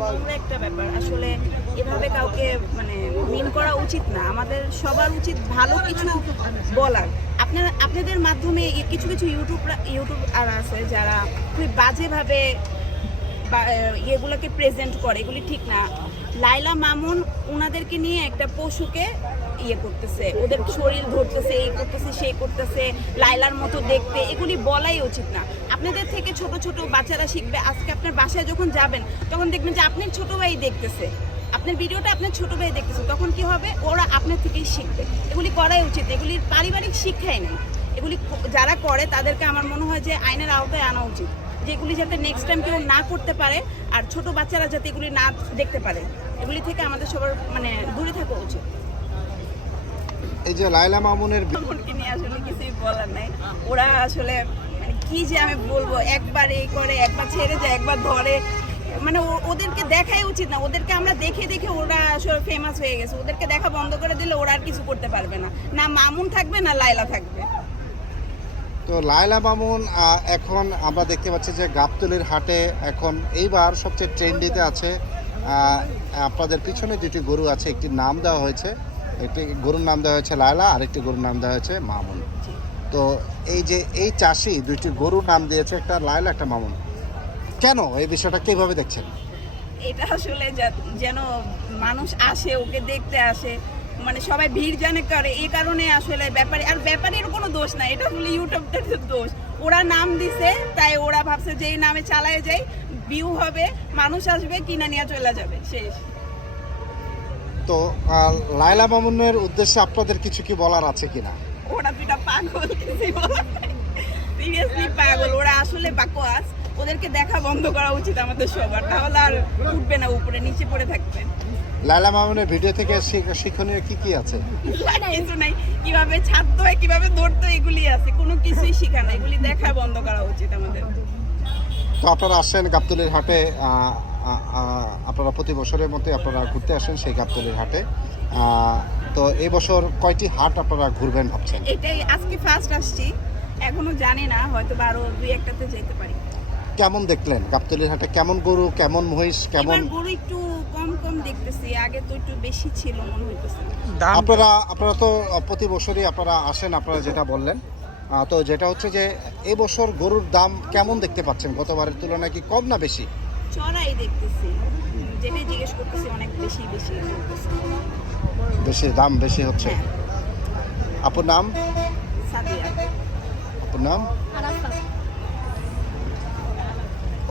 নোংরা একটা ব্যাপার আসলে এভাবে কাউকে মানে মিন করা উচিত না। আমাদের সবার উচিত ভালো কিছু বলার। আপনাদের মাধ্যমে কিছু কিছু ইউটিউব আর আছে যারা খুবই বাজেভাবে এগুলোকে প্রেজেন্ট করে, এগুলি ঠিক না। লায়লা মামুন ওনাদেরকে নিয়ে একটা পশুকে করতেছে, ওদের শরীর ধরতেছে, এই করতেছে সেই করতেছে, লায়লার মতো দেখতে, এগুলি বলাই উচিত না। আপনাদের থেকে ছোট ছোট বাচ্চারা শিখবে। আজকে আপনার বাসায় যখন যাবেন তখন দেখবেন যে আপনার ছোট ভাই দেখতেছে, আপনার ভিডিওটা আপনার ছোট ভাই দেখতেছে, তখন কি হবে, ওরা আপনার থেকেই শিখবে। এগুলি করাই উচিত, এগুলির পারিবারিক শিক্ষাই নেই। এগুলি যারা করে তাদেরকে আমার মনে হয় যে আইনের আওতায় আনা উচিত, যেগুলি যাতে নেক্সট টাইম কেউ না করতে পারে, আর ছোট বাচ্চারা যাতে এগুলি না দেখতে পারে। এগুলি থেকে আমাদের সবার মানে দূরে থাকা উচিত। এই যে লায়লা মামুনের মামুনকে নিয়ে আসলে কিছুই বলার নাই। ওরা আসলে মানে কি যে আমি বলবো, একবার এই করে, একবার ছেড়ে যায়, একবার ধরে, মানে ওদেরকে দেখাই উচিত না। ওদেরকে আমরা দেখে দেখে ওরা আসলে ফেমাস হয়ে গেছে। ওদেরকে দেখা বন্ধ করে দিলে ওরা আর কিছু করতে পারবে না, না মামুন থাকবে না লায়লা থাকবে। তো লায়লা মামুন এখন আমরা দেখতে পাচ্ছি যে গাবতলীর হাটে এখন এইবার সবচেয়ে ট্রেন্ডিতে আছে। আপনাদের পিছনে দুটি গরু আছে, একটি নাম দেওয়া হয়েছে, একটি গরুর নাম দেওয়া হয়েছে লায়লা, আর একটি গরুর নাম দেওয়া হয়েছে মামুন। তো এই যে এই চাষি দুইটি গরুর নাম দিয়েছে, একটা লায়লা একটা মামুন, কেন এই বিষয়টা কিভাবে দেখছেন? এটা আসলে যেন মানুষ আসে, ওকে দেখতে আসে, মানে সবাই ভিড় জানে করে, এই কারণে আসলে ব্যাপারের কোনো দোষ নাই, এটা আসলে ইউটিউবটার দোষ। ওরা নাম দিছে তাই ওরা ভাবছে যে এই নামে চালায় যায়, ভিউ হবে, মানুষ আসবে, কিনা নিয়ে চলে যাবে, শেষ। তো লায়লা মামুনের উদ্দেশ্যে আপনাদের কিছু কি বলার আছে কিনা? ওরা দুইটা পাগল, কিছুই বলার নাই, সিরিয়াসলি পাগল। ওরা আসলে বাকোয়াস, ওদেরকে দেখা বন্ধ করা উচিত আমাদের সবার, তাহলে আর উঠবে না, উপরে নিচে পড়ে থাকবে। লায়লা মামুনের ভিডিও থেকে শিক্ষণীয় কি কি আছে? কিছু নাই, কিভাবে ছাড়তে হয়, কিভাবে ধরতে হয়, এগুলি আছে, কোনো কিছুই শেখা নাই। এগুলি দেখা বন্ধ করা উচিত আমাদের। তো আপনারা আসেন গাবতলীর হাটে, আপনারা প্রতি বছরের মতো আপনারা ঘুরতে আসেন সেই গাবতলীর হাটে। তো এই বছর কয়টি হাট আপনারা ঘুরবেন ভাবছেন? এটাই আজকে ফার্স্ট আসছি, এখনো জানি না, হয়তো আরো দুই একটাতে যেতে পারি। কেমন দেখলেন গাবতলীর হাটে? কেমন গরু, কেমন মহিষ, কেমন? গরু একটু কম কম দেখতেছি, আগে তো একটু বেশি ছিল মনে হইতেছে। আপনারা তো প্রতি বছরই আপনারা আসেন, আপনারা যেটা বললেন, তো যেটা হচ্ছে যে এই বছর গরুর দাম কেমন দেখতে পাচ্ছেন? গতবারের তুলনায় কি কম না বেশি? চড়াই দেখতেছি, যেটাই জিজ্ঞেস করতেছি অনেক বেশি বেশি বলতেছে। বেশি দাম বেশি হচ্ছে। হ্যাঁ। আপুর নাম? সাদিয়া। আপুর নাম?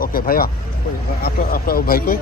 ওকে ভাইয়া, আপনার ভাই কই?